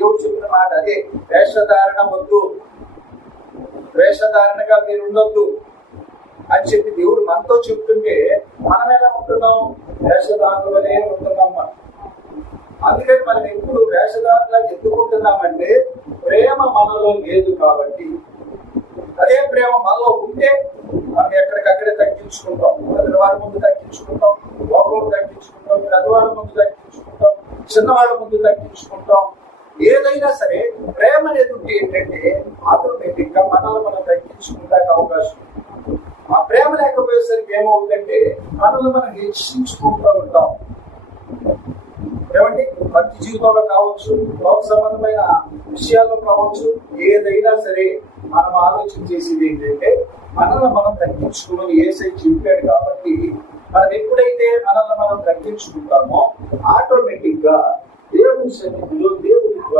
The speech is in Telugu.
దేవుడు చెప్పిన మాట అదే, వేషధారణ వద్దు, వేషధారణగా మీరు ఉండొద్దు అని చెప్పి దేవుడు మనతో చెప్తుంటే మనం ఎలా ఉంటున్నాం? వేషధారుల వలే ఉంటున్నాం మనం. అందుకని మనం ఎప్పుడు వేషధారులా ఎందుకుంటున్నామంటే ప్రేమ మనలో లేదు కాబట్టి. అదే ప్రేమ మనలో ఉంటే మనం ఎక్కడికక్కడే తగ్గించుకుంటాం, పెద్దవాళ్ళ ముందు తగ్గించుకుంటాం, లోకంలో తగ్గించుకుంటాం, పెద్దవాళ్ళ ముందు తగ్గించుకుంటాం, చిన్నవాళ్ళ ముందు తగ్గించుకుంటాం. ఏదైనా సరే ప్రేమ అనేది ఉంటే ఏంటంటే ఆటోమేటిక్ గా మనల్ని మనం తగ్గించుకుంటానికి అవకాశం. ఆ ప్రేమ లేకపోయేసరికి ఏమవుతుందంటే మనల్ని మనం హెచ్చించుకుంటూ ఉంటాం. ఏమండి, భక్తి జీవితంలో కావచ్చు, లోక సంబంధమైన విషయాల్లో కావచ్చు, ఏదైనా సరే మనం ఆలోచన చేసేది ఏంటంటే మనల్ని మనం తగ్గించుకోమని యేసయ్య చెప్పాడు. కాబట్టి మనం ఎప్పుడైతే మనల్ని మనం తగ్గించుకుంటామో ఆటోమేటిక్ గా దేవుని సన్నిధిలో దేవుని